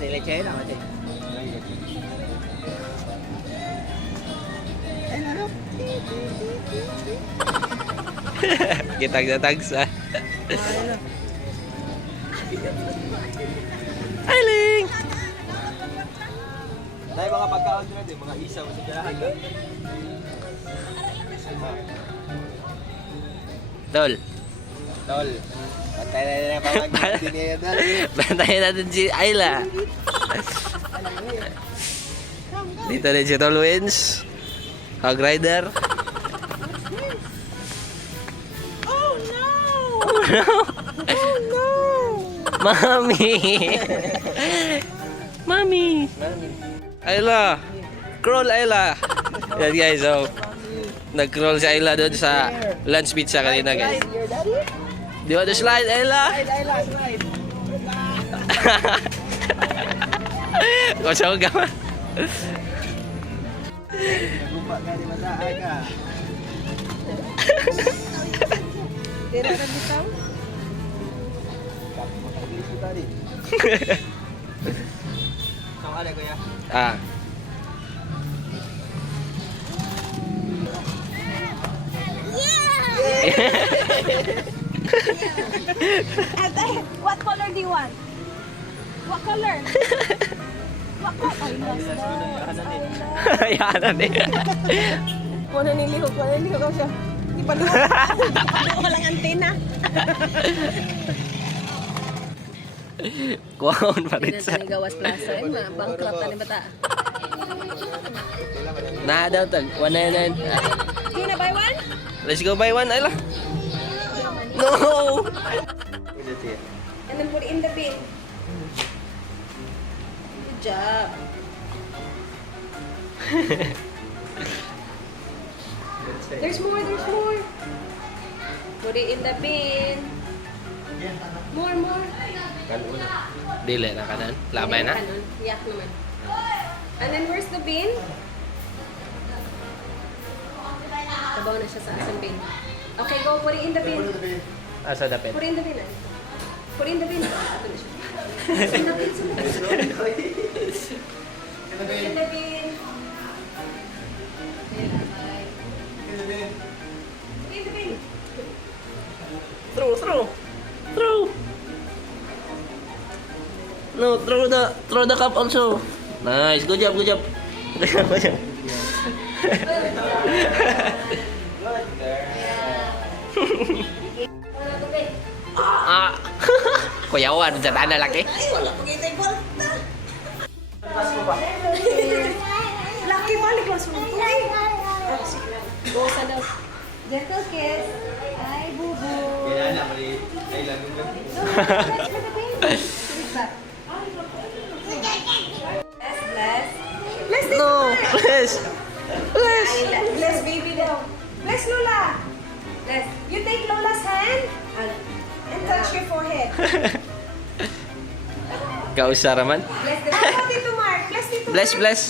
Để lấy chế nào hả chị? Gitag-gatag sa. Ailing! Dahil mga pagkaon din, mga isaw sa tirahan lang. Tol. Tol. Pantay na nila pamag-ibig niya Tol. Bantayan natin si Ayla. Dito rin si Tol Wins. Hog Rider. Oh no! Oh no! Oh no! Mami! Mami! Ayla! Crawl Ayla! Yan guys, so nag-crawl si Ayla doon sa lunch pizza kanina guys. Your daddy? Di ba to slide Ayla? Ayla, slide. Kosong ka. Lupa ka di masaan ka. Tira na bitaw? Makabilis ko tadi. Saan ka na kuya? Ah. What color do you want? What color? What color? Ay, mas Ayan na eh. Wala nilihog ako siya. Di pa luha. Walang antena. Kuwaon pa rin Hindi sa. na gawas plaza. Bankrupt na ni bata. Na daw tag. 199. You na buy one? Let's go buy one Ayla. No! And then put it in the bin. Good job. There's more, there's more. Put it in the bin. More, more. Dili na kanan. Labay na. Kanon. Yak naman. And then where's the bin? Tabaw na siya sa asang bin. Okay, go. Put it in the bin. Asa dapit. Put it in the bin. Put it in the bin. Ato na siya. Sunapin, sunapin. Put it in the bin. Put it in the bin. Throw. No, throw the cup also. Nice, good job. Good job. Ah, kuyawan sa tanah laki. Ay, wala pag itay kwarta. Laki balik langsung tuloy. Go sa daw. Gentle kiss. Ay, bubu. Kaya na, mali. Ay, lagong lang. Bless. Bless this No, one. please. Please. Bless baby daw. Bless Lola. Bless. You take Lola's hand and touch your forehead. Kausa raman. Bless the How about Tito Mark? Bless Tito Bless, Mark. bless.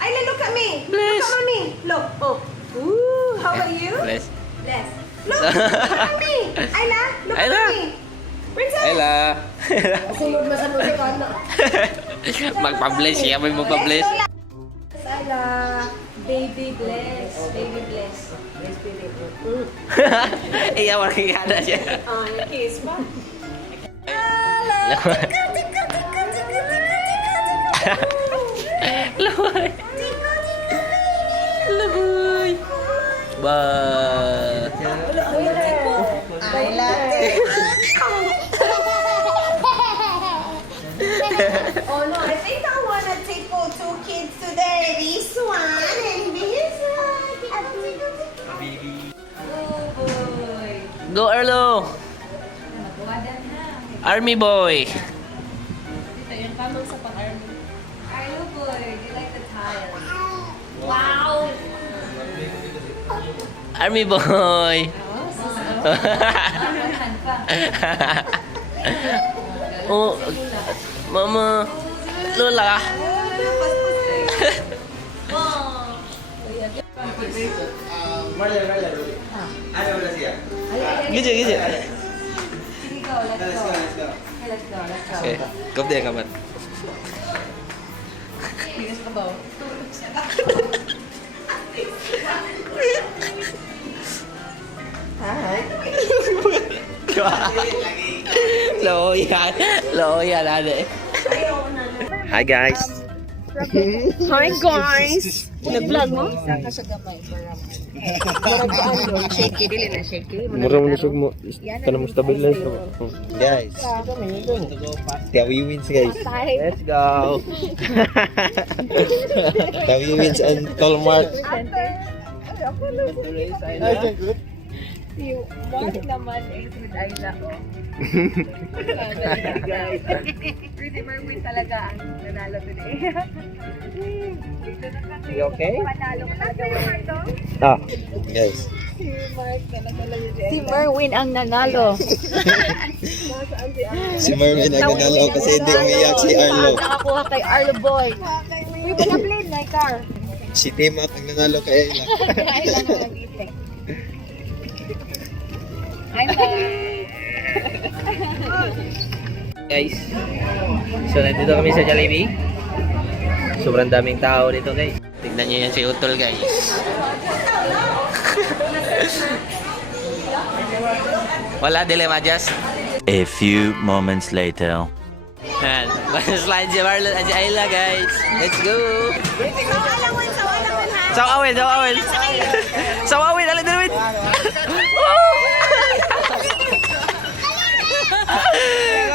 Ayla, look at me. Bless. Look at mommy. Look. Oh. Ooh. How about you? Bless. Bless. Look. Look at me. Ayla, look Ayla. at me. Princess. Ayla. Sunod na sa musik, ano? Magpa-bless siya, may magpa-bless. Ayla. Baby bless. Baby bless. Bless baby. Iya, makikita siya. Ah, yung kiss pa. Lawan. Laboy. Ba. Ayla. Oh no, I think I wanna take for two kids today. This one and this one. Oh boy. Go Arlo. Army boy. Dito yung pamang sa pang-army. Arlo boy, do you like the tile? Wow! Army boy. Oh, mama. Lola. Marla. Ano wala siya? Gijik. Sige, go, let's Let's go. go. Okay, let's go, let's go. Okay, kau dia kapan? Loya nade. Hi guys. Hi guys! Nag-vlog mo? Shaky, dili na shaky. Mura mo lusog mo. Tanong mo stabilize mo. Guys. Tawi wins guys. Let's go. Tawi wins and Tolmark. Si Mark naman is with Ayla. Si Merwin talaga ang nanalo today. Dito na kasi. You okay? Panalo ka talaga, Mark. Ah. Guys. Si Mark talaga lang yun. Si Merwin ang nanalo. Si Merwin ang nanalo kasi hindi umiyak si Arlo. Nakakuha kay Arlo Boy. Uy, pala-plane na car. Si Timat ang nanalo kay Ayla. Ayla na nag-itik. I'm back. Guys. So nandito kami sa Jollibee. Sobrang daming tao dito guys. Tignan niyo yan si Utol guys. Wala dilema just. A few moments later. Yan. Slide si Marlon at si Ayla guys. Let's go. Sawawin. Sawawin, alin dalawin.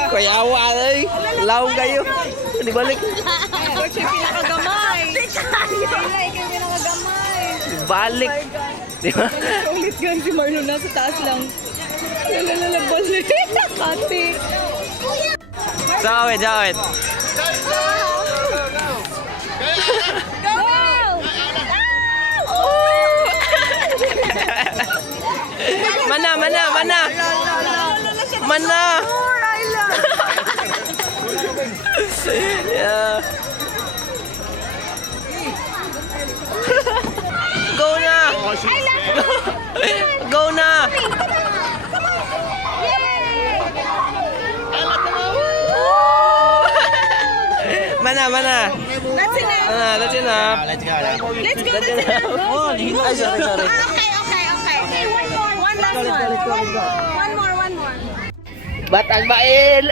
Kaya awa ay. Laong kayo. Di balik. Siya pinakagamay. Ayla, ikaw yung pinakagamay. Balik. Di ba? Ulit gan si Marlon nasa taas lang. Lalalabas na. Ate. Sawawin. Mana. Yeah. Go na. Go na. Mana. That's enough. Let's go. Let's go. Oh, ay, sorry. Okay. One last one. One more. Batang Bail.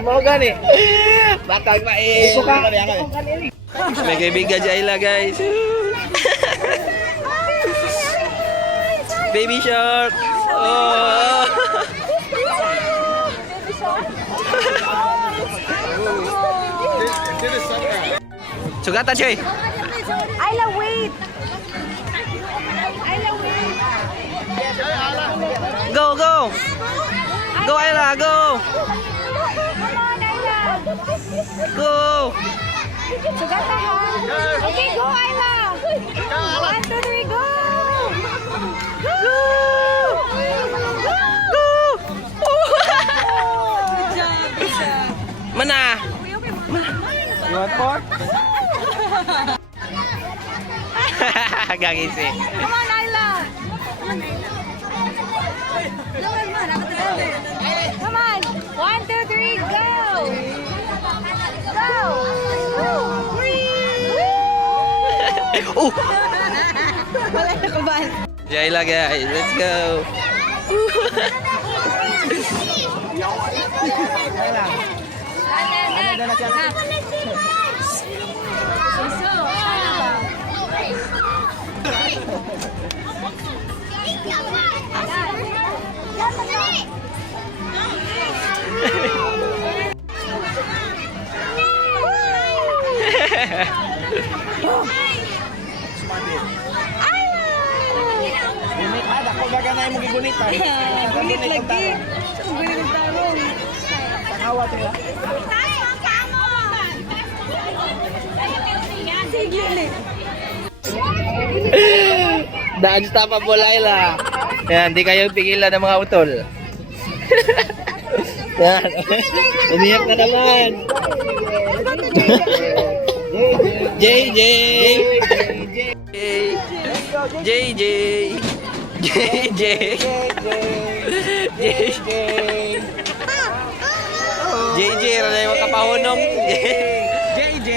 Mau gani? Batang Bail. May kaibigan si Ayla guys. Baby shark. Oh. Sugatan cuy. Ayla, wait. Go. Go Ayla, go. Come on, Ayla. Go. Sugatahan. Okay, go, Ayla. 1, 2, 3, go. Mana? You want more? Gagisi. Come on, Ayla. Come on. 1, 2, 3, go. Go. Oh, Wala na kabahan. Ayla guys, let's go. Ako baga na yung gigunit ha. Gulit lagi. Gulit ng tarong. Daan sa tapa po Ayla. Yan, di kayo pigilan ng mga utol. Yan. Umiyak na naman. JJ. JJ, na yung kapahunong. JJ!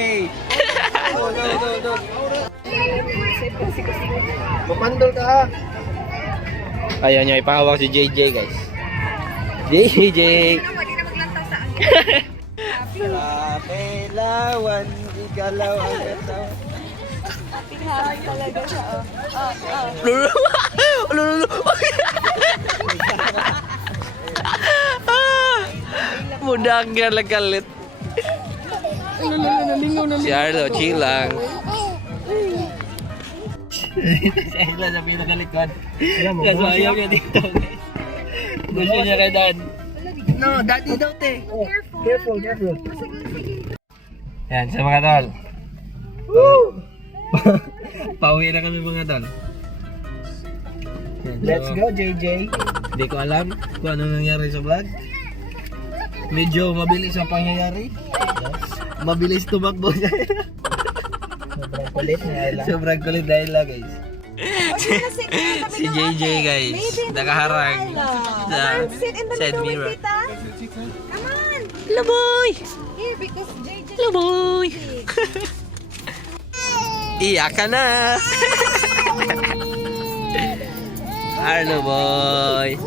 Go. Mamandol ka ha. Ayaw niya ipahawak si JJ guys. JJ! Hindi na maglantaw sa angin. Kapelawan, igalaw ang katawan. Happy talaga siya. Lulu. Mudang nga lagalit. Si Arlo, chilang. Si Ayla sa pinakalikod. Kaso ayaw niya dito guys. Gusto niya kay Dan. No, daddy daw te. Careful. Yan, sa mga tol. Woo! Pauwi na kami mga tol. Yan, let's go JJ. Hindi ko alam kung ano nangyari sa vlog. Medyo mabilis ang pangyayari. Mabilis tumakbo siya. Sobrang kulit na Ayla guys. Si JJ guys, nakaharang sa side mirror. Come on! Laboy! Here, because JJ... Laboy! Iyak ka na! Arlo boy!